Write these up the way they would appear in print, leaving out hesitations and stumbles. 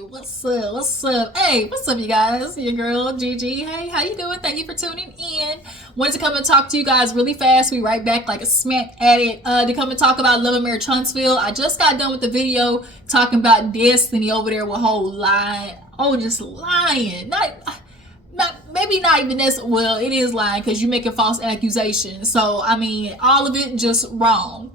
What's up? What's up? Hey, what's up, you guys? Your girl Gigi. Hey, how you doing? Thank you for tuning in. Wanted to come and talk to you guys really fast. We right back like a smack at it to come and talk about Love and Marriage Huntsville. I just got done with the video talking about Destiny over there with whole lying. Oh, just lying. Maybe not even this. Well, it is lying because you're making false accusations. So I mean, all of it just wrong.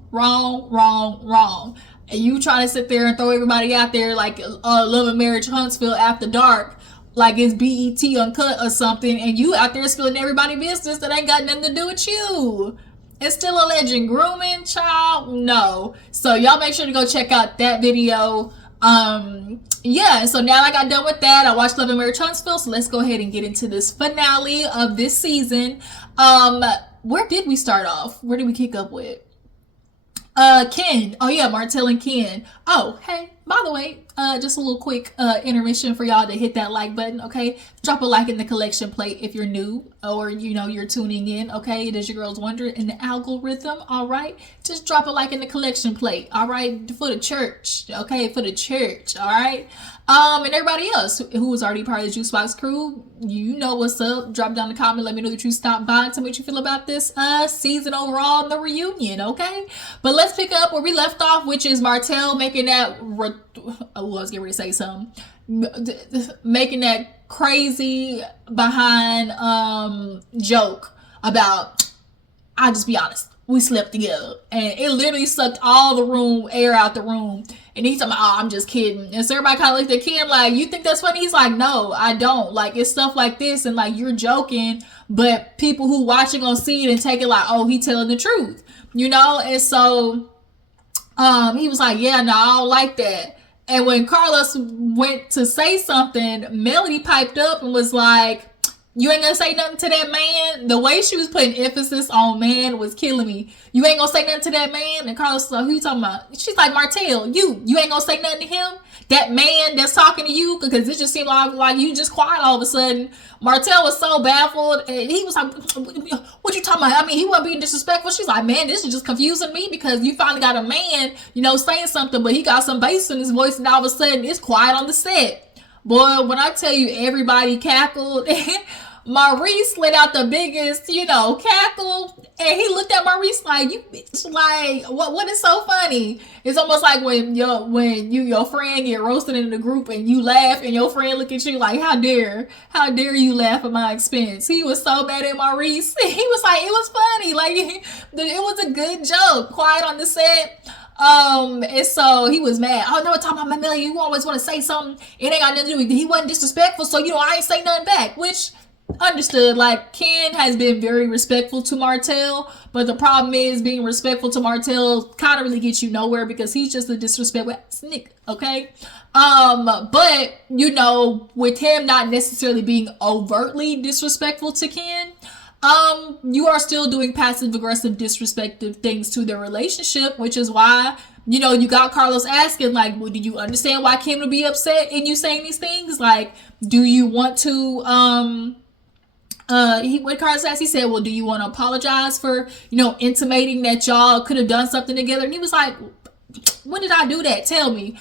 And you trying to sit there and throw everybody out there like Love and Marriage Huntsville After Dark, like it's BET Uncut or something, and you out there spilling everybody's business that ain't got nothing to do with you. It's still alleging grooming, child. No. So y'all make sure to go check out that video. Yeah, so now I got done with that. I watched Love and Marriage Huntsville, so let's go ahead and get into this finale of this season. Where did we start off? Where did we kick up with? Ken. Oh yeah, Martell and Ken. Oh, hey, by the way, just a little quick intermission for y'all to hit that like button, okay? Drop a like in the collection plate if you're new or you're tuning in, okay? Does your girls wonder in the algorithm, all right? Just drop a like in the collection plate, all right? For the church, okay? For the church, all right? And everybody else who was already part of the Juice Box crew, you know what's up. Drop down the comment, let me know that you stopped by, tell me what you feel about this season overall and the reunion, okay? But let's pick up where we left off, which is Martell making that I was getting ready to say something, making that crazy behind joke about, I'll just be honest, we slept together, and it literally sucked all the room air out the room. And he's talking about, oh, I'm just kidding. And so everybody kind of looked at Ken like, you think that's funny? He's like, no, I don't. Like, it's stuff like this, and like, you're joking, but people who watch it gonna see it and take it like, oh, he telling the truth, you know? And so he was like, yeah, no, I don't like that. And when Carlos went to say something, Melody piped up and was like, you ain't gonna say nothing to that man? The way she was putting emphasis on man was killing me. You ain't gonna say nothing to that man? And Carlos was like, who you talking about? She's like, Martell, you ain't gonna say nothing to him? That man that's talking to you? Because it just seemed like you just quiet all of a sudden. Martell was so baffled, and he was like, what you talking about? I mean, he wasn't being disrespectful. She's like, man, this is just confusing me because you finally got a man, saying something, but he got some bass in his voice, and all of a sudden it's quiet on the set. Boy, when I tell you everybody cackled, Maurice let out the biggest, cackle, and he looked at Maurice like, you bitch, like, what is so funny? It's almost like when your friend get roasted in the group and you laugh and your friend look at you like, how dare you laugh at my expense? He was so mad at Maurice. He was like, it was funny, like, it was a good joke, quiet on the set. And so he was mad. Oh no, talking about my Melly, you always want to say something. It ain't got nothing to do with it. He wasn't disrespectful, so I ain't say nothing back. Which understood. Like, Ken has been very respectful to Martell, but the problem is being respectful to Martell kind of really gets you nowhere because he's just a disrespectful nigga. Okay. But with him not necessarily being overtly disrespectful to Ken, you are still doing passive aggressive disrespectful things to their relationship, which is why you got Carlos asking, like, well, do you understand why Kim would be upset in you saying these things? Like, do you want to when Carlos asked, he said, well, do you want to apologize for intimating that y'all could have done something together? And he was like, when did I do that? Tell me.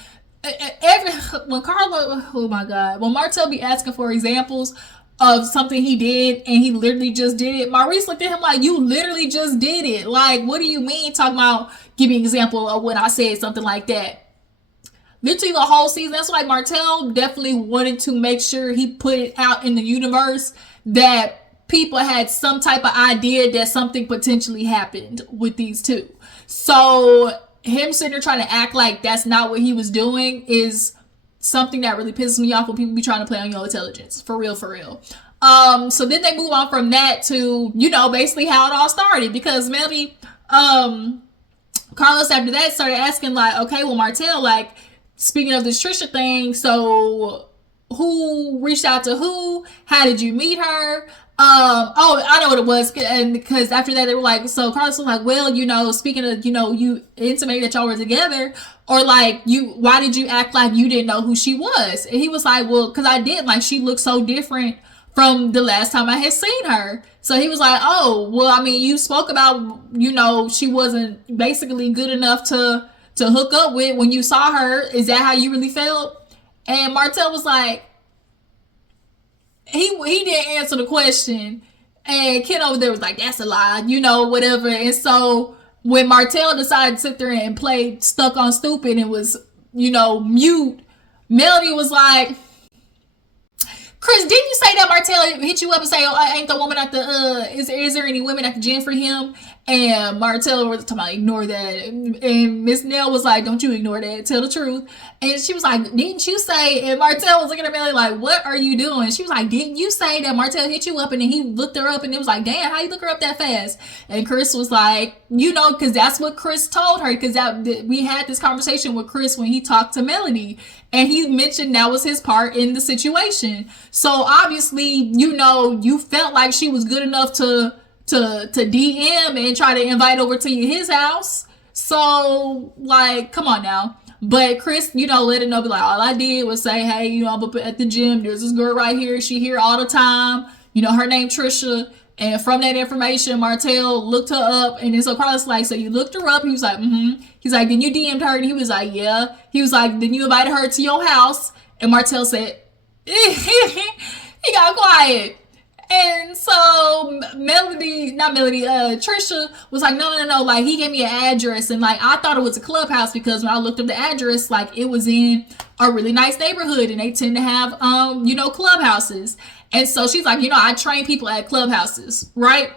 When Carlos, oh my God, when Martell be asking for examples of something he did and he literally just did it, Maurice looked at him like, you literally just did it. Like, what do you mean talking about, give me an example of when I said something like that? Literally the whole season. That's why Martell definitely wanted to make sure he put it out in the universe that people had some type of idea that something potentially happened with these two. So him sitting there trying to act like that's not what he was doing is something that really pisses me off when people be trying to play on your intelligence. For real. So then they move on from that to, basically how it all started, because Melody, Carlos after that started asking like, okay, well, Martell, like, speaking of this Tricia thing, so who reached out to who? How did you meet her? Oh, I know what it was. And because after that, they were like, so Carlos was like, well, speaking of, you intimated that y'all were together, or like, why did you act like you didn't know who she was? And he was like, well, because I did, like, she looked so different from the last time I had seen her. So he was like, oh, well, I mean, you spoke about, she wasn't basically good enough to hook up with when you saw her. Is that how you really felt? And Martell was like, he didn't answer the question. And Ken over there was like, that's a lie, you know, whatever. And so when Martell decided to sit there and play Stuck on Stupid and was, you know, mute, Melody was like, Chris, didn't you say that Martell hit you up and say, oh, ain't the woman at the, is there any women at the gym for him? And Martell was talking about, ignore that. And Miss Nell was like, don't you ignore that, tell the truth. And she was like, didn't you say, and Martell was looking at Melody like, what are you doing? She was like, didn't you say that Martell hit you up? And then he looked her up and it was like, damn, how you look her up that fast? And Chris was like, you know, because that's what Chris told her, because we had this conversation with Chris when he talked to Melody. And he mentioned that was his part in the situation. So obviously, you know, you felt like she was good enough to DM and try to invite over to his house. So, like, come on now. But Chris, you know, let it know, be like, all I did was say, hey, you know, I'm up at the gym. There's this girl right here. She here all the time. You know, her name Tricia. And from that information, Martell looked her up. And then so Carlos like, so you looked her up? He was like, mm-hmm. He's like, then you DM'd her? And he was like, yeah. He was like, then you invited her to your house? And Martell said, he got quiet. And so Tricia was like, no, like he gave me an address, and like I thought it was a clubhouse because when I looked up the address, like it was in a really nice neighborhood and they tend to have you know, clubhouses. And so she's like, you know, I train people at clubhouses, right?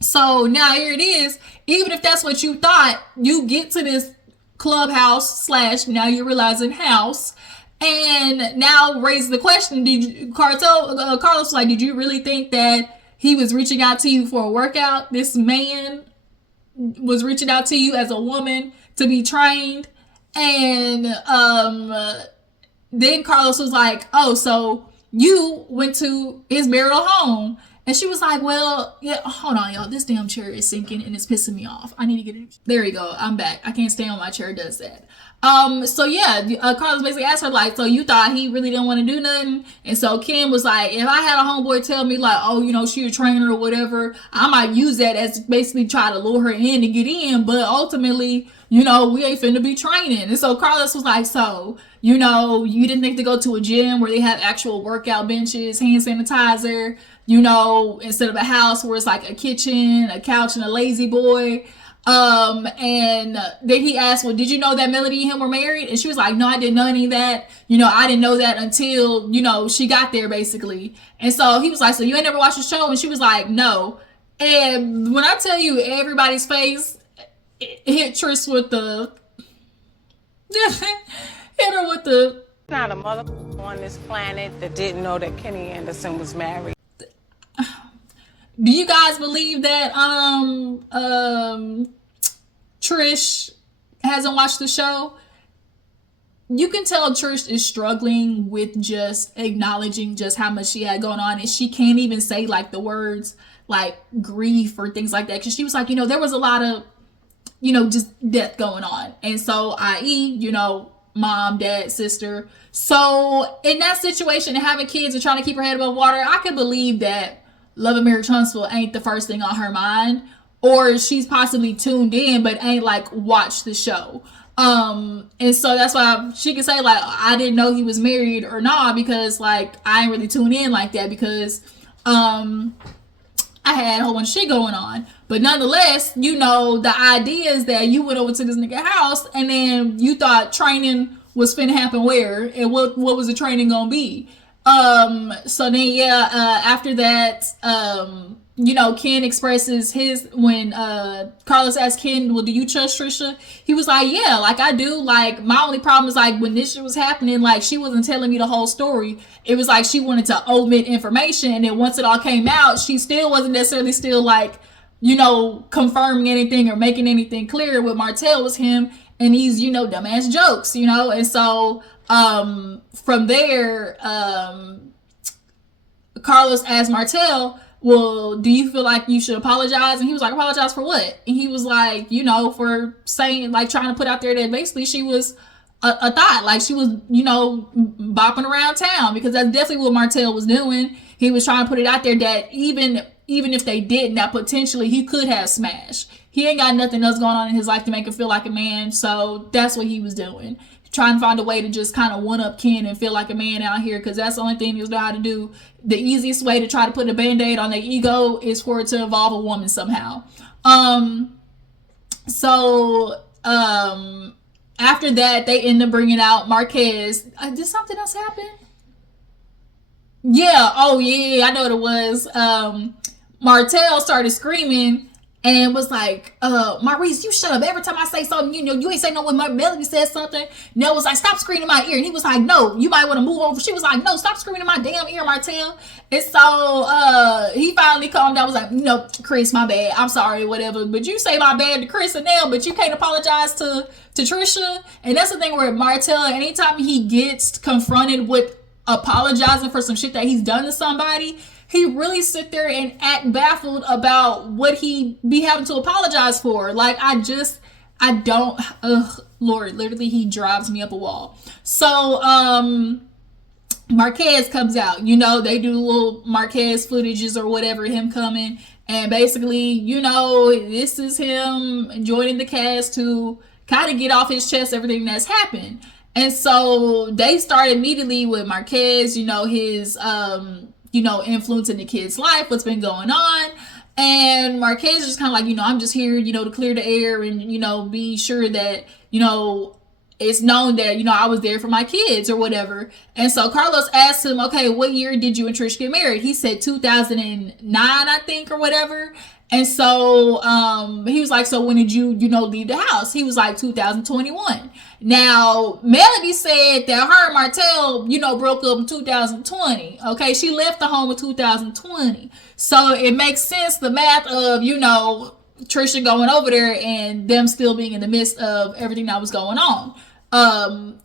So now here it is. Even if that's what you thought, you get to this clubhouse / now you're realizing house. And now raise the question, Carlos was like, did you really think that he was reaching out to you for a workout? This man was reaching out to you as a woman to be trained? And then Carlos was like, oh, so you went to his marital home. And she was like, well, yeah, hold on, y'all. This damn chair is sinking and it's pissing me off. I need to get it. There you go. I'm back. I can't stay on my chair. It does that. So yeah, Carlos basically asked her like, so you thought he really didn't want to do nothing? And so Kim was like, if I had a homeboy tell me like, oh, you know, she a trainer or whatever, I might use that as basically try to lure her in to get in. But ultimately, you know, we ain't finna be training. And so Carlos was like, so, you know, you didn't think to go to a gym where they have actual workout benches, hand sanitizer, you know, instead of a house where it's like a kitchen, a couch, and a lazy boy. And then he asked, well, did you know that Melody and him were married? And she was like, no, I didn't know any of that. You know, I didn't know that until, you know, she got there basically. And so he was like, so you ain't never watched the show? And she was like, no. And when I tell you everybody's face hit Trish with the, hit her with the. Not a mother on this planet that didn't know that Kenny Anderson was married. Do you guys believe that Trish hasn't watched the show? You can tell Trish is struggling with just acknowledging just how much she had going on, and she can't even say like the words like grief or things like that, because she was like, you know, there was a lot of, you know, just death going on. And so i.e., you know, mom, dad, sister. So in that situation and having kids and trying to keep her head above water, I could believe that Love and Marriage Huntsville ain't the first thing on her mind, or she's possibly tuned in but ain't like watched the show. And so that's why she could say like, I didn't know he was married or not, because like I ain't really tuned in like that, because I had a whole bunch of shit going on. But nonetheless, you know, the idea is that you went over to this nigga house and then you thought training was finna happen where, and what was the training gonna be? So then, yeah, after that, you know, Ken expresses his, when, Carlos asked Ken, well, do you trust Tricia? He was like, yeah, like I do. Like, my only problem is like when this shit was happening, like she wasn't telling me the whole story. It was like she wanted to omit information. And then once it all came out, she still wasn't necessarily still like, you know, confirming anything or making anything clear. With Martell was him and these, you know, dumbass jokes, you know? And so, from there, Carlos asked Martell, well, do you feel like you should apologize? And he was like, apologize for what? And he was like, you know, for saying, like, trying to put out there that basically she was a thought, like she was, you know, bopping around town, because that's definitely what Martell was doing. He was trying to put it out there that even if they didn't, that potentially he could have smashed. He ain't got nothing else going on in his life to make him feel like a man, so that's what he was doing. trying to find a way to just kind of one up Ken and feel like a man out here, because that's the only thing he'll know how to do. The easiest way to try to put a band-aid on their ego is for it to involve a woman somehow. After that, they end up bringing out Marquez. Did something else happen? Yeah. Oh, yeah. I know what it was. Martell started screaming and was like, Maurice, you shut up. Every time I say something, you ain't say no when Melody said something. Nell was like, stop screaming in my ear. And he was like, no, you might want to move over. She was like, no, stop screaming in my damn ear, Martell. And so he finally calmed down, was like, Chris, my bad. I'm sorry, whatever. But you say my bad to Chris and Nell, but you can't apologize to Tricia. And that's the thing where Martell, anytime he gets confronted with apologizing for some shit that he's done to somebody, he really sit there and act baffled about what he be having to apologize for. Like, Lord, literally he drives me up a wall. So, Marquez comes out, they do little Marquez footages or whatever, him coming. And basically, this is him joining the cast to kind of get off his chest everything that's happened. And so they start immediately with Marquez, his, influence in the kid's life, what's been going on. And Marquez is just kind of like, I'm just here, to clear the air and, be sure that, it's known that, I was there for my kids or whatever. And so Carlos asked him, okay, what year did you and Trish get married? He said 2009, I think, or whatever. And so he was like, so when did you, leave the house? He was like 2021. Now, Melody said that her and Martell, broke up in 2020. Okay, she left the home in 2020. So it makes sense, the math of, Trisha going over there and them still being in the midst of everything that was going on.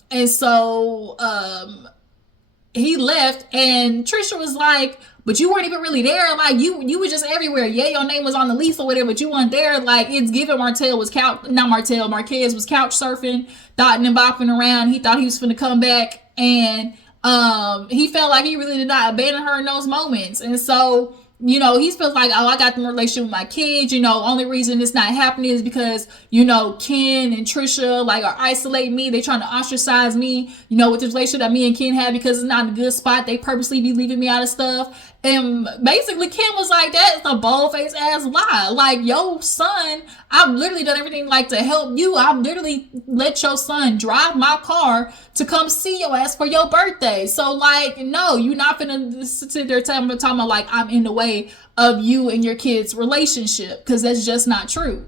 And so he left, and Trisha was like, but you weren't even really there. Like, you were just everywhere. Yeah, your name was on the lease or whatever, but you weren't there. Like, it's given Marquez was couch surfing, dotting and bopping around. He thought he was finna come back, and he felt like he really did not abandon her in those moments. And so, he feels like, I got the relationship with my kids. Only reason it's not happening is because, Ken and Tricia, are isolating me. They trying to ostracize me, with the relationship that me and Ken have, because it's not in a good spot. They purposely be leaving me out of stuff. And basically Ken was like, that is a bold-faced ass lie. Like, yo, son, I've literally done everything to help you. I've literally let your son drive my car to come see your ass for your birthday. So, no, you're not gonna sit there talking about I'm in the way of you and your kids' relationship, because that's just not true.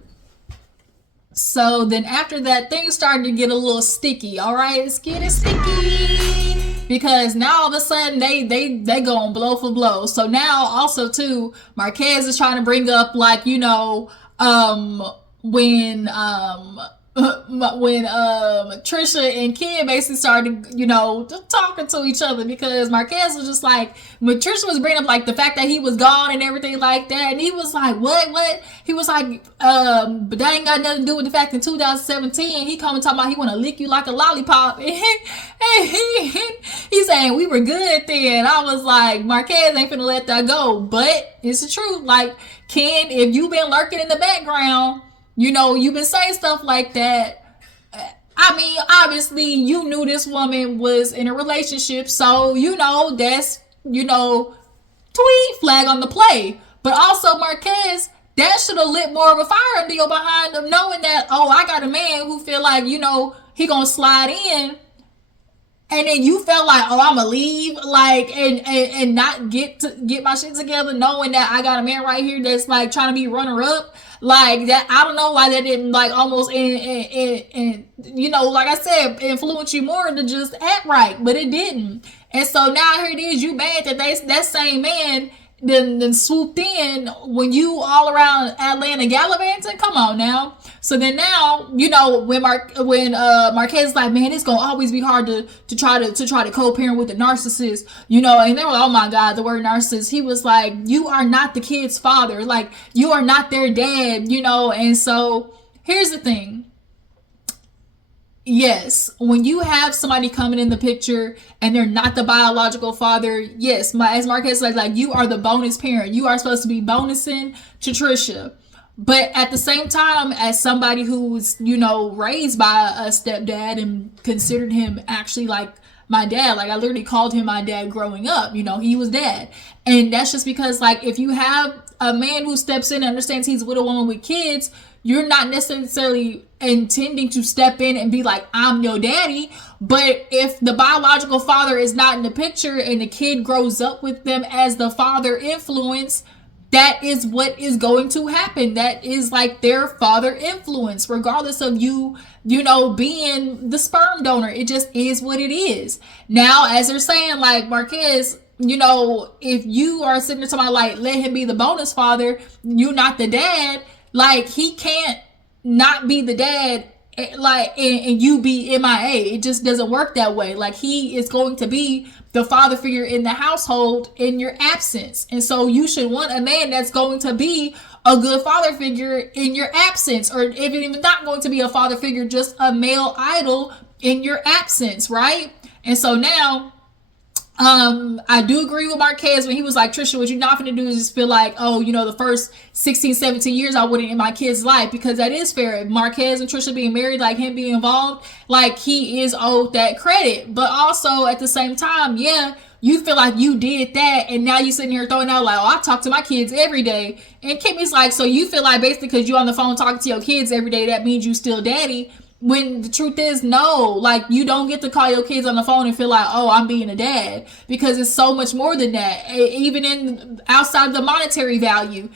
So then after that, things started to get a little sticky. All right, it's getting sticky. Because now all of a sudden they going blow for blow. So now also too, Marquez is trying to bring up when Tricia and Ken basically started, talking to each other, because Marquez was just like, when Tricia was bringing up the fact that he was gone and everything like that, and he was like, what? He was like, but that ain't got nothing to do with the fact in 2017 he come and talking about he want to lick you like a lollipop, and he's saying we were good then. I was like, Marquez ain't finna let that go. But it's the truth. Ken, if you've been lurking in the background, you've been saying stuff like that. I mean, obviously, you knew this woman was in a relationship, so, that's, tweet flag on the play. But also, Marquez, that should have lit more of a fire under your behind of knowing that, I got a man who feel like, he gonna slide in. And then you felt like, I'm gonna leave, and not get my shit together, knowing that I got a man right here that's trying to be runner up. That, I don't know why that didn't almost and like I said, influence you more to just act right, but it didn't. And so now here it is, you mad that that same man then swooped in when you all around Atlanta gallivanting. Come on now. So then now, when Marquez is like, man, it's gonna always be hard to try to co-parent with the narcissist, and they were, oh my God, the word narcissist. He was like, you are not the kid's father, you are not their dad, and so here's the thing. Yes, when you have somebody coming in the picture and they're not the biological father, yes, as Marquez says, you are the bonus parent. You are supposed to be bonusing to Tricia. But at the same time, as somebody who's, raised by a stepdad and considered him actually like my dad, like I literally called him my dad growing up, he was dad. And that's just because, like, if you have a man who steps in and understands he's with a woman with kids, you're not necessarily intending to step in and be like, I'm your daddy. But if the biological father is not in the picture and the kid grows up with them as the father influence, that is what is going to happen. That is like their father influence, regardless of you, being the sperm donor. It just is what it is. Now, as they're saying, like, Marquez, if you are sitting there talking like, let him be the bonus father, you're not the dad, like, he can't not be the dad, like, and you be MIA. It just doesn't work that way. Like, he is going to be the father figure in the household in your absence. And so you should want a man that's going to be a good father figure in your absence, or if even not going to be a father figure, just a male idol in your absence, right? And so now, I do agree with Marquez when he was like, Tricia, what you're not going to do is just feel like, oh, the first 16, 17 years I wouldn't in my kid's life, because that is fair. Marquez and Tricia being married, like him being involved, like he is owed that credit. But also at the same time, yeah, you feel like you did that, and now you sitting here throwing out like, oh, I talk to my kids every day. And Kimmy's like, so you feel like basically because you on the phone talking to your kids every day, that means you still daddy? When the truth is, no, like, you don't get to call your kids on the phone and feel like, oh, I'm being a dad, because it's so much more than that. Even in outside of the monetary value,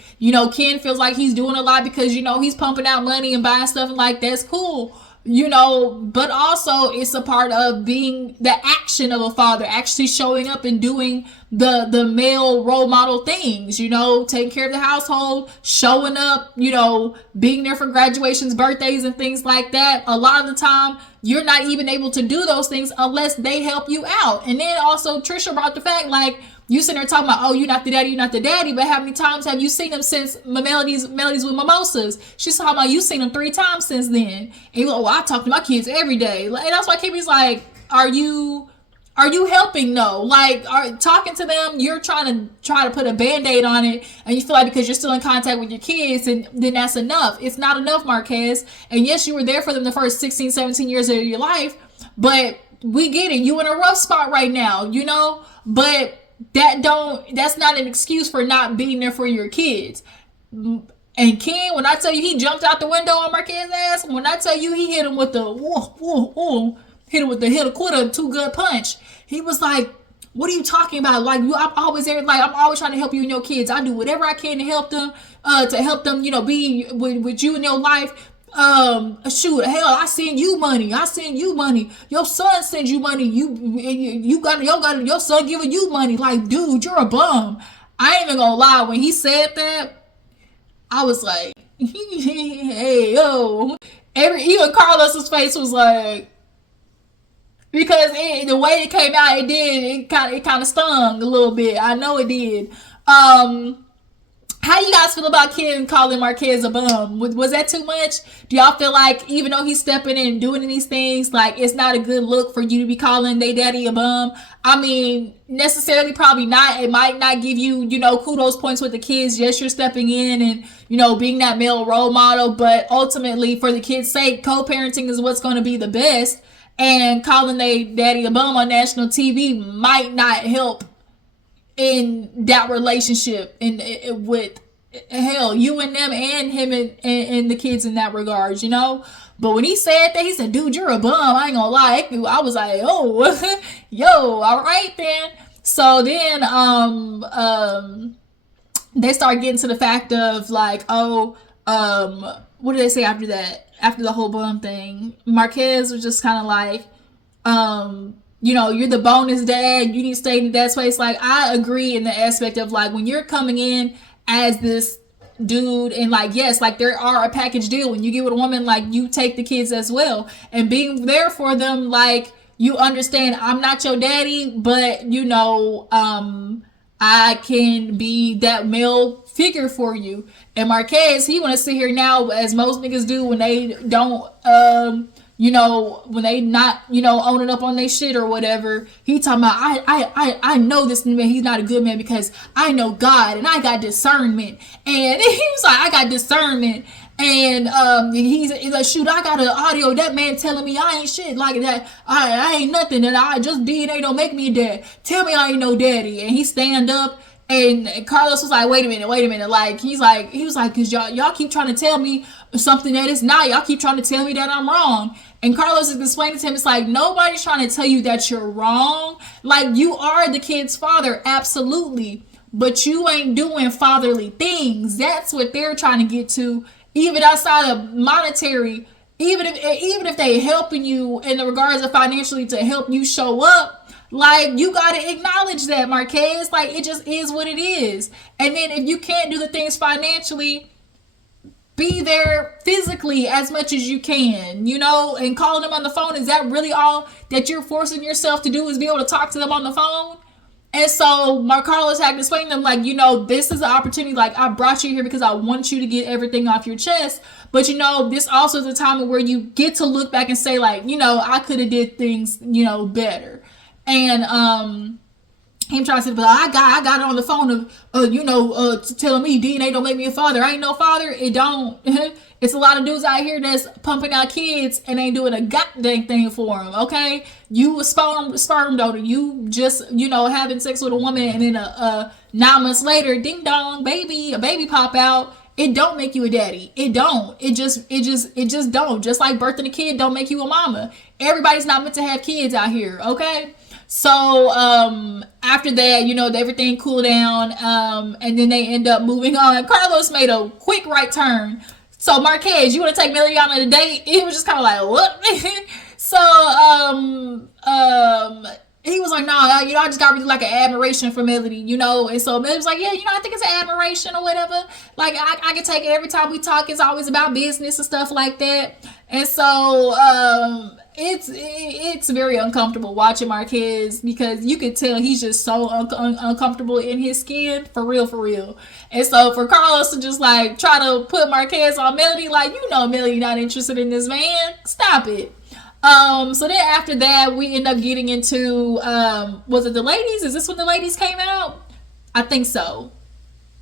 Ken feels like he's doing a lot because, he's pumping out money and buying stuff, and like, that's cool. But also it's a part of being the action of a father, actually showing up and doing the male role model things, taking care of the household, showing up, being there for graduations, birthdays, and things like that. A lot of the time, you're not even able to do those things unless they help you out. And then also, Tricia brought the fact, like, you sitting there talking about, oh, you're not the daddy, but how many times have you seen him since Melodies with Mimosas? She's talking about, you seen him 3 times since then. And he's like, well, I talk to my kids every day. And that's why Kimmy's like, are you helping though? Like, talking to them, you're trying to put a band-aid on it, and you feel like because you're still in contact with your kids, and then that's enough. It's not enough, Marquez. And yes, you were there for them the first 16, 17 years of your life, but we get it. You in a rough spot right now, but that's not an excuse for not being there for your kids. And Ken, when I tell you he jumped out the window on Marquez's ass, when I tell you he hit him with the hit a quitter 2 good punch, he was like, what are you talking about? Like, I'm always there. Like, I'm always trying to help you and your kids. I do whatever I can to help them, be with you in your life. Shoot, hell, I send you money. Your son sends you money. You got your son giving you money. Like, dude, you're a bum. I ain't even gonna lie. When he said that, I was like, hey, yo. Even Carlos's face was like, because the way it came out, it kind of stung a little bit. I know it did. How do you guys feel about Ken calling Marquez a bum? Was that too much? Do y'all feel like even though he's stepping in and doing these things, like, it's not a good look for you to be calling they daddy a bum? I mean, necessarily probably not. It might not give you, kudos points with the kids. Yes, you're stepping in and, being that male role model. But ultimately, for the kids' sake, co-parenting is what's going to be the best. And calling they daddy a bum on national TV might not help in that relationship, and with hell, you and them and him and the kids in that regard, But when he said that, he said, dude, you're a bum. I ain't gonna lie. I was like, oh, yo, all right then. So then they start getting to the fact of like, what did they say after that? After the whole bum thing, Marquez was just kind of like, you're the bonus dad. You need to stay in that space. Like, I agree in the aspect of like, when you're coming in as this dude, and like, yes, like, there are a package deal. When you get with a woman, like, you take the kids as well, and being there for them, like, you understand I'm not your daddy, but I can be that male figure for you. And Marquez, he want to sit here now, as most niggas do when they don't when they not, owning up on their shit or whatever, he talking about, I know this man, he's not a good man because I know God and I got discernment. And he was like, I got discernment. And he's like, shoot, I got an audio that man telling me I ain't shit, like that. I ain't nothing, and I just DNA don't make me a dad. Tell me I ain't no daddy. And he stand up. And Carlos was like, wait a minute. Like, he was like, cause y'all keep trying to tell me something that is not. Y'all keep trying to tell me that I'm wrong. And Carlos is explaining to him, it's like, nobody's trying to tell you that you're wrong. Like, you are the kid's father, absolutely. But you ain't doing fatherly things. That's what they're trying to get to. Even outside of monetary, even if they helping you in the regards of financially to help you show up, like, you gotta acknowledge that, Marquez. Like, it just is what it is. And then if you can't do the things financially, be there physically as much as you can, and calling them on the phone. Is that really all that you're forcing yourself to do, is be able to talk to them on the phone? And so Carlos had to explain to them, like, this is an opportunity. Like, I brought you here because I want you to get everything off your chest. But, this also is a time where you get to look back and say, like, I could have did things, better. And him trying to say, but I got it on the phone of, telling me DNA don't make me a father. I ain't no father. It don't. It's a lot of dudes out here that's pumping out kids and ain't doing a goddamn thing for them. Okay, you a sperm donor. You just having sex with a woman, and then 9 months later, ding dong, a baby pop out. It don't make you a daddy. It don't. It just don't. Just like birthing a kid don't make you a mama. Everybody's not meant to have kids out here. Okay. So after that, everything cooled down, and then they end up moving on. Carlos made a quick right turn. So, Marquez, you want to take Melody out on a date? He was just kind of like, what? So he was like, no, I just got really like an admiration for Melody, and so Melody was like, yeah, I think it's an admiration or whatever. Like, I can take it every time we talk. It's always about business and stuff like that. And so it's very uncomfortable watching Marquez, because you could tell he's just so uncomfortable in his skin, for real. And so for Carlos to just like try to put Marquez on Melody, like, Melody not interested in this man, stop it. So then after that, we end up getting into, was it the ladies? Is this when the ladies came out? I think so.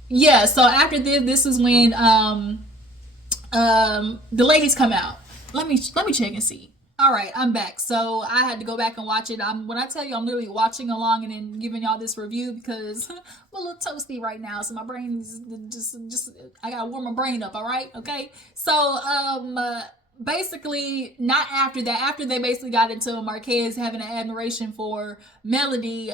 Yeah, so after this is when the ladies come out. Let me check and see. All right, I'm back. So I had to go back and watch it. When I tell you I'm literally watching along and then giving y'all this review, because I'm a little toasty right now, so my brain's just I gotta warm my brain up. All right, okay. So basically, not after that. After they basically got into Marquez having an admiration for Melody,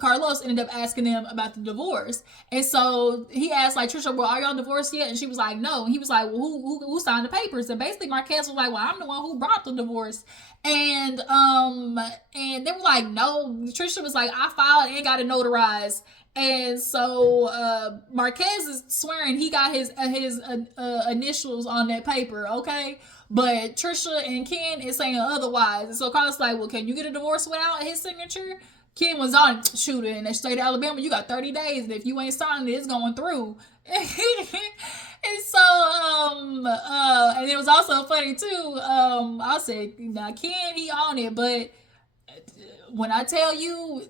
Carlos ended up asking them about the divorce. And so he asked, like, Tricia, well, are y'all divorced yet? And she was like, no. And he was like, well, who signed the papers? And basically Marquez was like, well, I'm the one who brought the divorce. And they were like, no. Tricia was like, I filed and got it notarized. And so Marquez is swearing he got his initials on that paper, okay? But Tricia and Ken is saying otherwise. And so Carlos like, well, can you get a divorce without his signature? Ken was on shooter in the state of Alabama. You got 30 days, and if you ain't signing it, it's going through. And so and it was also funny too. I said, now Ken, he on it, but when I tell you,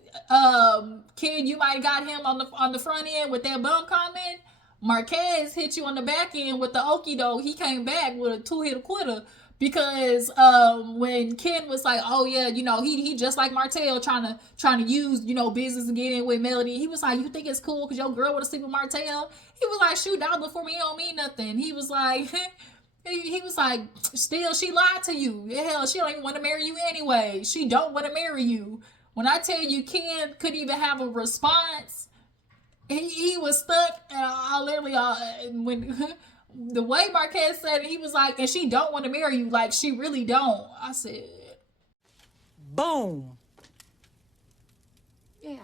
Ken, you might have got him on the front end with that bum comment. Marquez hit you on the back end with the okie doke. He came back with a 2-hit quitter, because when Ken was like, oh yeah, he just like Martell trying to use business and get in with Melody. He was like, you think it's cool because your girl would have sleep with Martell? He was like, shoot, down before me, it don't mean nothing. He was like. He was like, still, she lied to you. Hell, she don't even want to marry you anyway. She don't want to marry you. When I tell you Ken couldn't even have a response, he was stuck. And I literally, when the way Marquez said it, he was like, and she don't want to marry you. Like, she really don't. I said, boom. Yeah.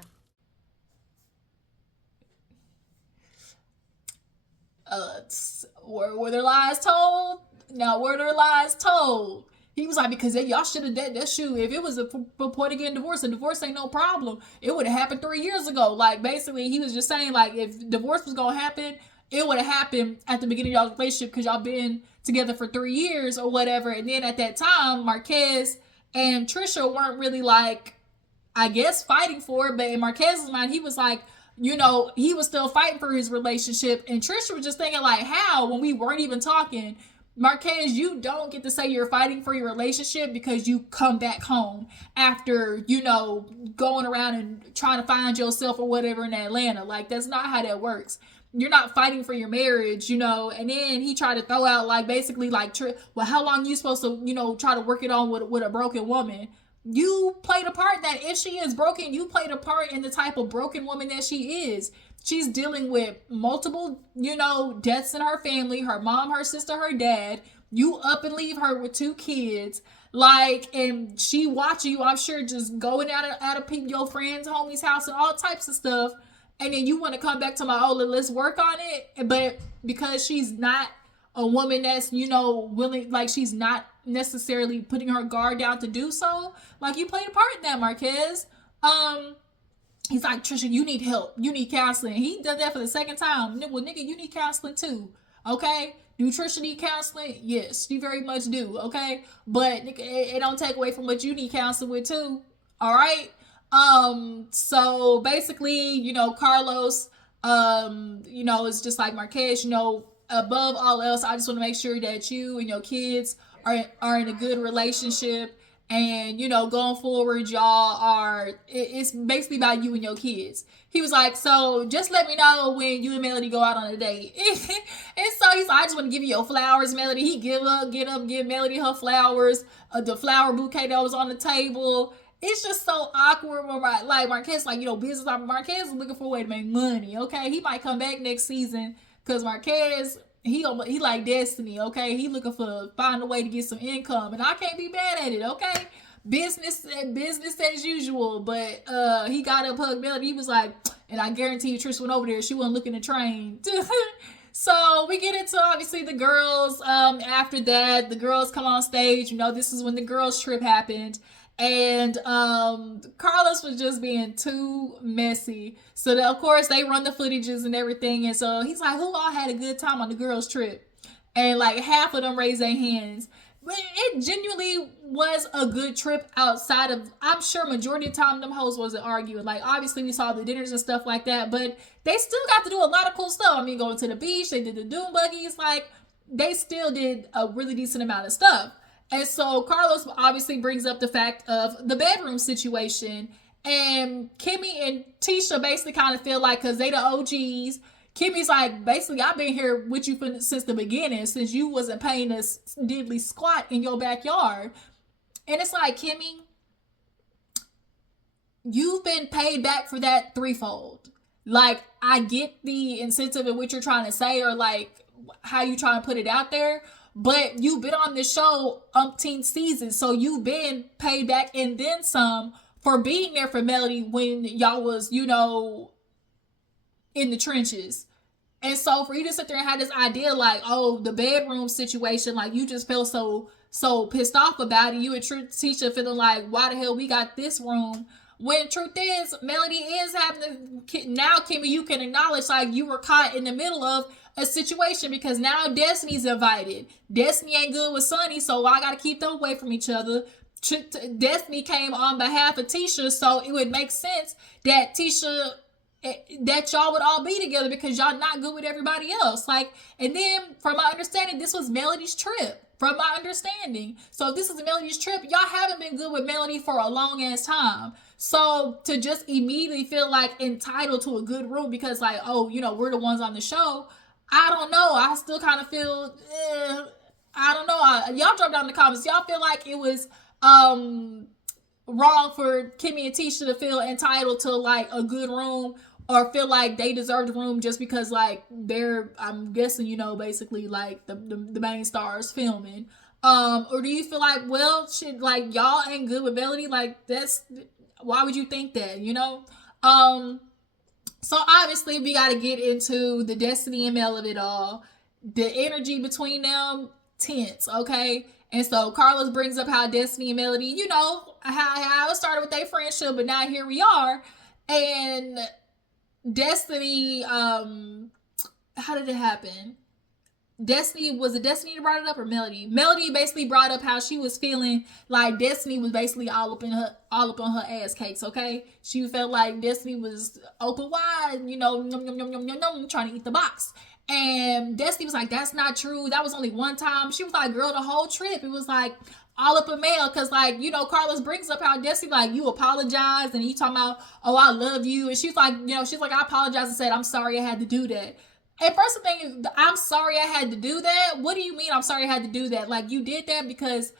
Were their lies told? Now, were their lies told? He was like, because y'all should have that shoe. If it was a purport to get divorce, and divorce ain't no problem, it would have happened 3 years ago. Like, basically, he was just saying, like, if divorce was gonna happen, it would have happened at the beginning of y'all's relationship because y'all been together for 3 years or whatever. And then at that time, Marquez and Tricia weren't really like, I guess, fighting for it. But in Marquez's mind, he was like, he was still fighting for his relationship. And Tricia was just thinking like, how, when we weren't even talking, Marquez, you don't get to say you're fighting for your relationship because you come back home after, going around and trying to find yourself or whatever in Atlanta. Like, that's not how that works. You're not fighting for your marriage, and then he tried to throw out like basically like, well, how long you supposed to, try to work it on with a broken woman? You played a part that if she is broken, you played a part in the type of broken woman that she is. She's dealing with multiple, deaths in her family, her mom, her sister, her dad. You up and leave her with 2 kids. Like, and she watching you, I'm sure, just going out of your friends, homies' house and all types of stuff. And then you want to come back to my, let's work on it. But because she's not a woman that's, willing, like she's not necessarily putting her guard down to do so. Like, you played a part in that, Marquez. He's like, Tricia, you need help. You need counseling. He does that for the second time. Well, nigga, you need counseling too. Okay? Do Tricia need counseling? Yes, she very much do. Okay? But nigga, it don't take away from what you need counseling with too. All right? So basically, Carlos, it's just like Marquez, above all else, I just want to make sure that you and your kids are in a good relationship. And, going forward, y'all it's basically about you and your kids. He was like, so just let me know when you and Melody go out on a date. And so he's like, I just want to give you your flowers, Melody. He give Melody her flowers, the flower bouquet that was on the table. It's just so awkward when like Marquez, like, business. Marquez is looking for a way to make money, okay? He might come back next season because Marquez, he like Destiny, okay? He looking for find a way to get some income, and I can't be mad at it, okay? Business as usual. But he got up, hugged Melody. He was like, and I guarantee you, Trish went over there. She wasn't looking to train. So we get into obviously the girls. After that, the girls come on stage. This is when the girls trip happened. And Carlos was just being too messy. So of course they run the footages and everything. And so he's like, who all had a good time on the girls trip? And like half of them raised their hands. But it genuinely was a good trip outside of, I'm sure majority of the time them hoes wasn't arguing. Like obviously we saw the dinners and stuff like that, but they still got to do a lot of cool stuff. I mean, going to the beach, they did the dune buggies, like they still did a really decent amount of stuff. And so Carlos obviously brings up the fact of the bedroom situation. And Kimmy and Tisha basically kind of feel like, because they the OGs, Kimmy's like, basically, I've been here with you since the beginning, since you wasn't paying us diddly squat in your backyard. And it's like, Kimmy, you've been paid back for that threefold. Like, I get the incentive in what you're trying to say, or like how you trying to put it out there. But you've been on this show umpteen seasons, so you've been paid back and then some for being there for Melody when y'all was, in the trenches. And so for you to sit there and have this idea like, oh, the bedroom situation, like you just feel so pissed off about it. You and Tisha feeling like, why the hell we got this room? When truth is, Melody is having to, now Kimmy, you can acknowledge like you were caught in the middle of a situation because now Destiny's invited. Destiny ain't good with Sonny, so I gotta keep them away from each other. Destiny came on behalf of Tisha, so it would make sense that that y'all would all be together because y'all not good with everybody else. Like, and then from my understanding, this was Melody's trip. From my understanding. So if this is Melody's trip, y'all haven't been good with Melody for a long ass time. So to just immediately feel like entitled to a good room because like, oh, we're the ones on the show. I don't know. I still kind of feel, I don't know. Y'all drop down in the comments. Y'all feel like it was wrong for Kimmy and Tisha to feel entitled to like a good room, or feel like they deserve the room just because like they're, I'm guessing, basically like the main stars filming. Or do you feel like, well, shit, like y'all ain't good with Melody? Like why would you think that, So obviously we got to get into the Destiny and Mel of it all. The energy between them, tense, okay? And so Carlos brings up how Destiny and Melody, how it started with their friendship, but now here we are. And Destiny how did it happen? Destiny, was it Destiny that brought it up or Melody? Melody basically brought up how she was feeling like Destiny was basically all up on her ass cakes, okay? She felt like Destiny was open wide, yum, yum, yum, yum, yum, yum, trying to eat the box. And Destiny was like, that's not true. That was only one time. She was like, girl, the whole trip, it was like all up in Mel, because like, Carlos brings up how Destiny, like, you apologize and you talking about, oh, I love you. And she's like, I apologized and said, I'm sorry I had to do that. And first thing, I'm sorry I had to do that. What do you mean I'm sorry I had to do that? Like, you did that because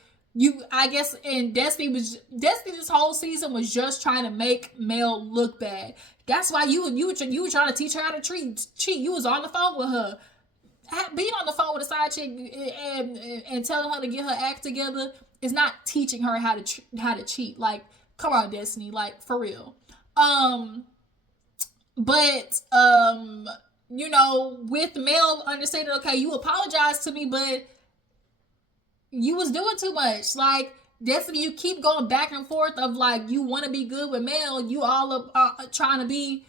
I guess, and Destiny this whole season was just trying to make Mel look bad. That's why you were trying to teach her how to cheat. You was on the phone with her. Being on the phone with a side chick and telling her to get her act together is not teaching her how to cheat. Like, come on, Destiny, like, for real. With Mel understanding, okay, you apologized to me, but you was doing too much. Like, Destiny, you keep going back and forth of like, you want to be good with Mel, you all up trying to be,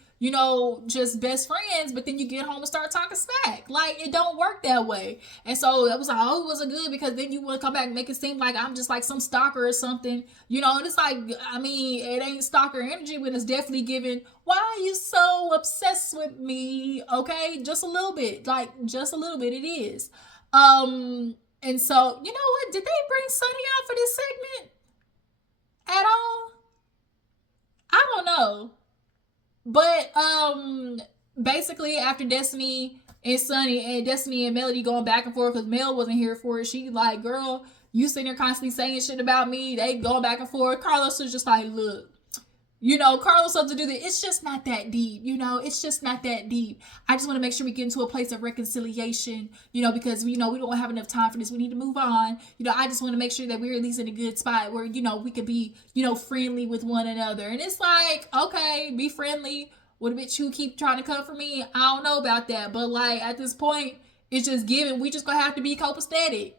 just best friends, but then you get home and start talking smack. Like, it don't work that way. And so it was like, oh, it wasn't good, because then you want to come back and make it seem like I'm just like some stalker or something, and it's like, I mean, it ain't stalker energy, but it's definitely giving, why are you so obsessed with me? Okay, just a little bit, it is. And so, you know what, did they bring Sunny out for this segment at all? I don't know. But basically after Destiny and Melody going back and forth, because Mel wasn't here for it, she like, girl, you sitting there constantly saying shit about me. They going back and forth. Carlos was just like, look, Carlos loves to do that. It's just not that deep. It's just not that deep. I just want to make sure we get into a place of reconciliation, because, we don't have enough time for this. We need to move on. I just want to make sure that we're at least in a good spot where, we could be, friendly with one another. And it's like, okay, be friendly. What a bitch you keep trying to come for me? I don't know about that. But like, at this point, it's just given. We just gonna have to be copacetic.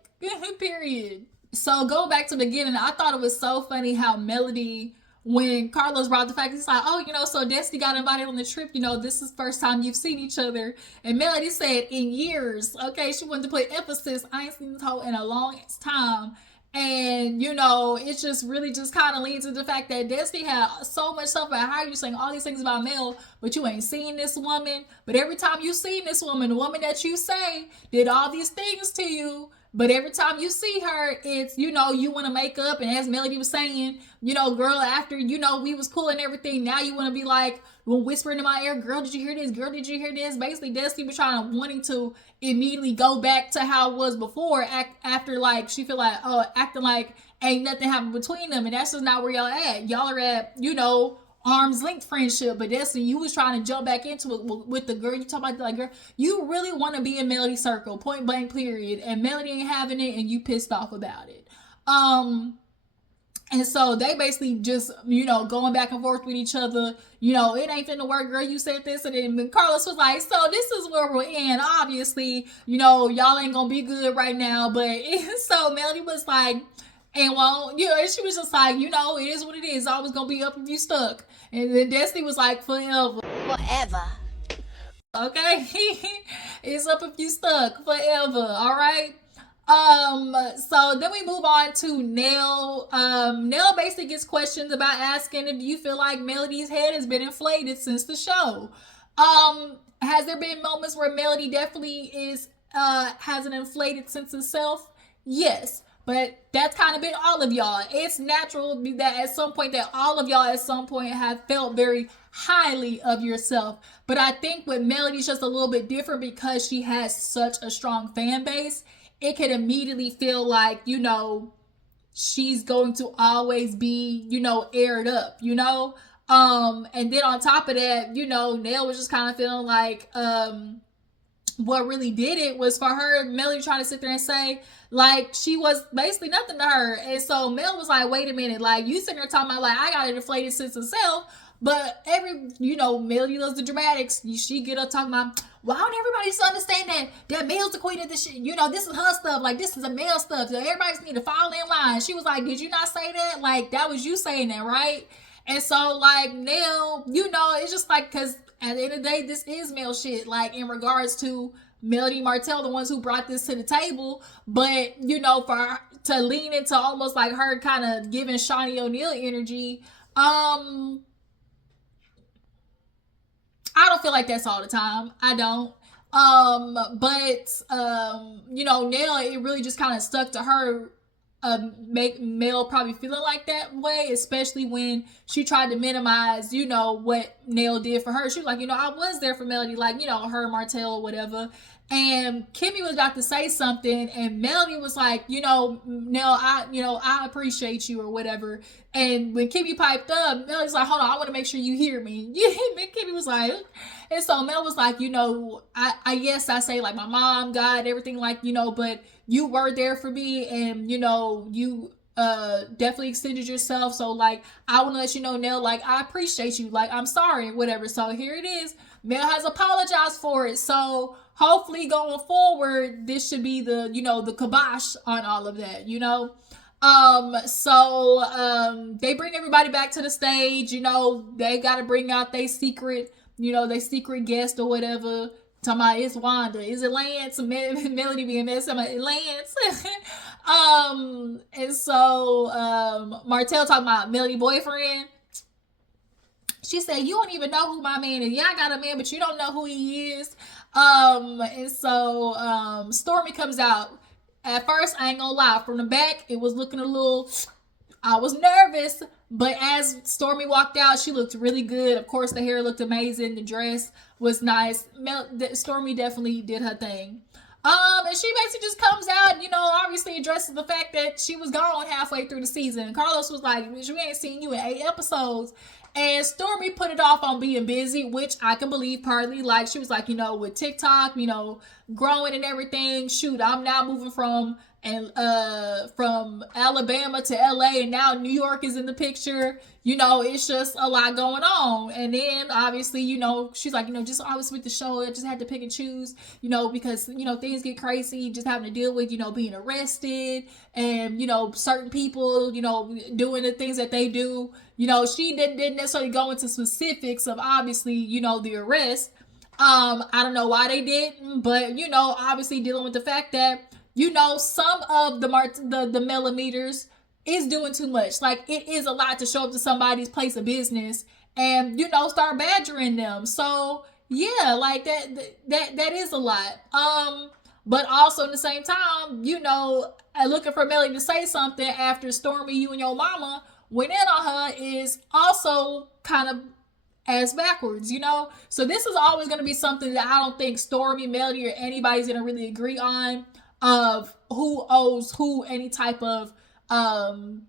Period. So going back to the beginning, I thought it was so funny how Melody, when Carlos brought the fact, he's like, oh, so Destiny got invited on the trip, this is the first time you've seen each other. And Melody said, in years. Okay, she wanted to put emphasis. I ain't seen this hoe in a long time. And, it just really just kind of leads to the fact that Destiny had so much stuff about how you're saying all these things about Mel, but you ain't seen this woman. But every time you seen this woman, the woman that you say did all these things to you, but every time you see her, it's, you want to make up. And as Melody was saying, girl, after, we was cool and everything, now you want to be like, whispering in my ear, girl, did you hear this? Girl, did you hear this? Basically, Destiny was wanting to immediately go back to how it was before, after, like, she feel like, acting like ain't nothing happened between them. And that's just not where y'all at. Y'all are at, arm's length friendship. But Destiny, you was trying to jump back into it with the girl. You talk about, like, girl, you really want to be in Melody's circle, point blank, period. And Melody ain't having it, and you pissed off about it. And so they basically just, going back and forth with each other. It ain't finna work, girl. You said this. And then Carlos was like, so this is where we're in. Obviously, y'all ain't gonna be good right now. But so Melody was like, and well, and she was just like, it is what it is. Always gonna be up if you stuck. And then Destiny was like, forever. Forever. Okay? It's up if you stuck. Forever. All right? So then we move on to Nell. Nell basically gets questions about asking if you feel like Melody's head has been inflated since the show. Has there been moments where Melody definitely has an inflated sense of self? Yes. But that's kind of been all of y'all. It's natural that at some point that all of y'all at some point have felt very highly of yourself. But I think with Melody's just a little bit different because she has such a strong fan base. It can immediately feel like, she's going to always be, aired up, and then on top of that, Nell was just kind of feeling like, what really did it was for her, Melody trying to sit there and say, like, she was basically nothing to her. And so Mel was like, wait a minute, like, you sitting there talking about, like, I got an inflated sense of self, but Melody loves the dramatics. She get up talking about, why don't everybody just understand that Mel's the queen of this shit? This is her stuff. Like, this is a Mel stuff. So everybody just need to fall in line. She was like, did you not say that? Like, that was you saying that, right? And so, like, Nell, it's just like, because at the end of the day, this is male shit. Like, in regards to Melody, Martell, the ones who brought this to the table. But, you know, for her to lean into almost like her kind of giving Shawnee O'Neal energy, I don't feel like that's all the time. I don't. You know, Nell, it really just kind of stuck to her, make Mel probably feeling like that way, especially when she tried to minimize, you know, what Nell did for her. She was like, you know, I was there for Melody, like, you know, her, Martell, or whatever. And Kimmy was about to say something, and Melody was like, you know, Nell, I appreciate you, or whatever. And when Kimmy piped up, Melody's like, hold on, I want to make sure you hear me. Yeah, Kimmy was like, and so Mel was like, you know, I yes, I say like my mom, God, everything, like, you know, but you were there for me, and, you know, you definitely extended yourself. So, like, I want to let you know, Nell, like, I appreciate you. Like, I'm sorry, whatever. So here it is. Mel has apologized for it. So hopefully going forward, this should be the, you know, the kibosh on all of that, you know? They bring everybody back to the stage. You know, they got to bring out their secret, you know, their secret guest or whatever. Talking about, it's Wanda. Is it Lance? Melody being messed up. Lance. Martell talking about Melody boyfriend. She said, you don't even know who my man is. Yeah, I got a man, but you don't know who he is. Stormy comes out. At first, I ain't gonna lie, from the back, it was looking a little, I was nervous, but as Stormy walked out, she looked really good. Of course, the hair looked amazing. The dress was nice. Stormy definitely did her thing. And she basically just comes out, you know, obviously addresses the fact that she was gone halfway through the season. Carlos was like, we ain't seen you in 8 episodes. And Stormy put it off on being busy, which I can believe partly. Like, she was like, you know, with TikTok, you know, growing and everything. Shoot, I'm now moving from Alabama to LA, and now New York is in the picture. You know, it's just a lot going on. And then obviously, you know, she's like, you know, just always with the show, I just had to pick and choose, you know, because, you know, things get crazy, just having to deal with, you know, being arrested and, you know, certain people, you know, doing the things that they do. You know, she didn't necessarily go into specifics of, obviously, you know, the arrest. I don't know why they didn't, but, you know, obviously dealing with the fact that, you know, some of the millimeters is doing too much. Like, it is a lot to show up to somebody's place of business and, you know, start badgering them. So yeah, like that is a lot. But also at the same time, you know, looking for Melly to say something after Stormy, you and your mama went in on her is also kind of ass backwards, you know? So this is always going to be something that I don't think Stormy, Melody, or anybody's going to really agree on, of who owes who any type of,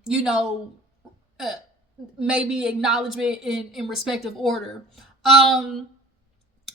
you know, maybe acknowledgement in respective order.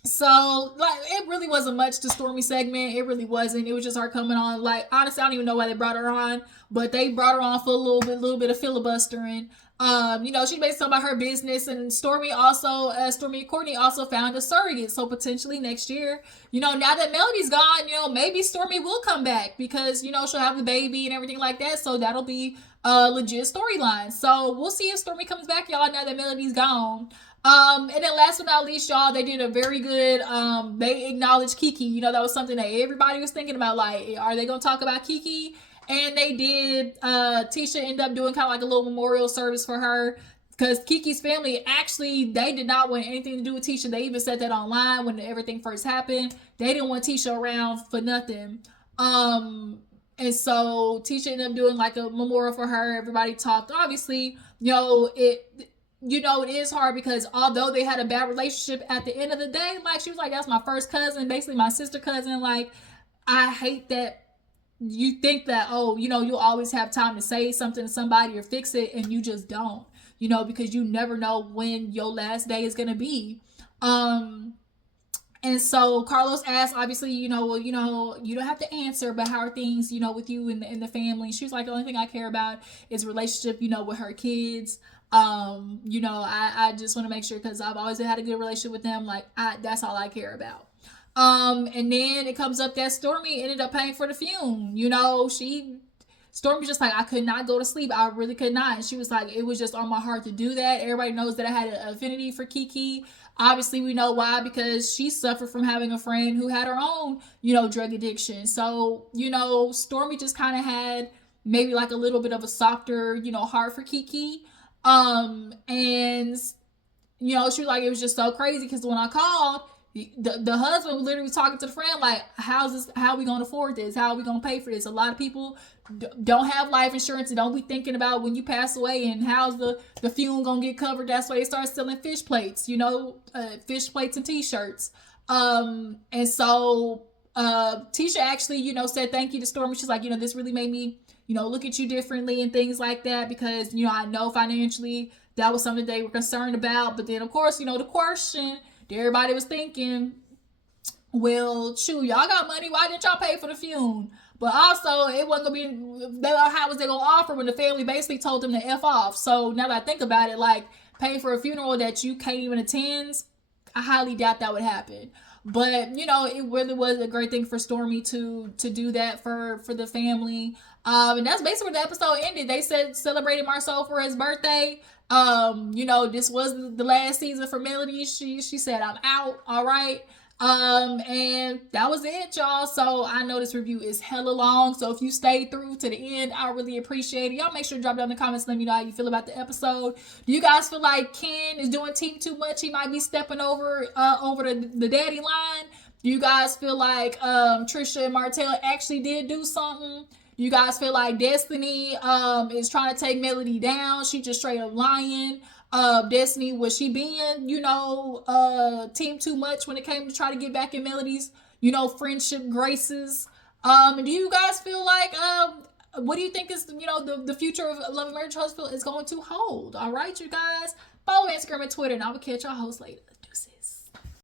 So, like, it really wasn't much to Stormy segment. It really wasn't. It was just her coming on. Like, honestly, I don't even know why they brought her on, but they brought her on for a little bit of filibustering. You know, she basically talking about her business, and Stormy and Courtney also found a surrogate. So potentially next year, you know, now that Melody's gone, you know, maybe Stormy will come back because, you know, she'll have the baby and everything like that. So that'll be a legit storyline. So we'll see if Stormy comes back, y'all, now that Melody's gone. And then last but not least, y'all, they did a very good, they acknowledged Kiki. You know, that was something that everybody was thinking about. Like, are they going to talk about Kiki? And they did. Tisha ended up doing kind of like a little memorial service for her, because Kiki's family, actually, they did not want anything to do with Tisha. They even said that online when everything first happened. They didn't want Tisha around for nothing. And so Tisha ended up doing like a memorial for her. Everybody talked. Obviously, you know, it is hard because although they had a bad relationship, at the end of the day, like, she was like, that's my first cousin, basically my sister cousin. Like, I hate that you think that, oh, you know, you'll always have time to say something to somebody or fix it, and you just don't, you know, because you never know when your last day is going to be. And so Carlos asked, obviously, you know, well, you know, you don't have to answer, but how are things, you know, with you and the family? She was like, the only thing I care about is relationship, you know, with her kids. You know, I just want to make sure, because I've always had a good relationship with them. Like, that's all I care about. And then it comes up that Stormy ended up paying for the fume. You know, she Stormy was just like, I could not go to sleep. I really could not. And she was like, it was just on my heart to do that. Everybody knows that I had an affinity for Kiki. Obviously, we know why, because she suffered from having a friend who had her own, drug addiction. So, Stormy just kind of had maybe like a little bit of a softer, heart for Kiki. And she was like, it was just so crazy because when I called, the husband was literally talking to the friend like, how are we going to afford this? How are we going to pay for this? A lot of people don't have life insurance and don't be thinking about when you pass away and how's the funeral going to get covered. That's why they start selling fish plates, fish plates and t-shirts. And so Tisha actually, said thank you to Stormy. She's like, this really made me, look at you differently and things like that, because, I know financially that was something they were concerned about. But then, of course, the question everybody was thinking, well, shoot, y'all got money. Why didn't y'all pay for the funeral? But also, it wasn't going to be, how was they going to offer when the family basically told them to F off? So now that I think about it, like, paying for a funeral that you can't even attend, I highly doubt that would happen. But, it really was a great thing for Stormy to do that for the family. And that's basically where the episode ended. They said celebrated Marcel for his birthday. This was the last season for Melody. She said, I'm out. All right. And that was it, y'all. So I know this review is hella long. So if you stayed through to the end, I really appreciate it. Y'all make sure to drop down in the comments. Let me know how you feel about the episode. Do you guys feel like Ken is doing team too much? He might be stepping over the daddy line. Do you guys feel like Tricia and Martell actually did do something? You guys feel like Destiny is trying to take Melody down? She just straight up lying. Destiny, was she being, team too much when it came to try to get back in Melody's, friendship graces? Do you guys feel like, what do you think is, the future of Love and Marriage Huntsville is going to hold? All right, you guys. Follow Instagram and Twitter, and I will catch y'all hosts later.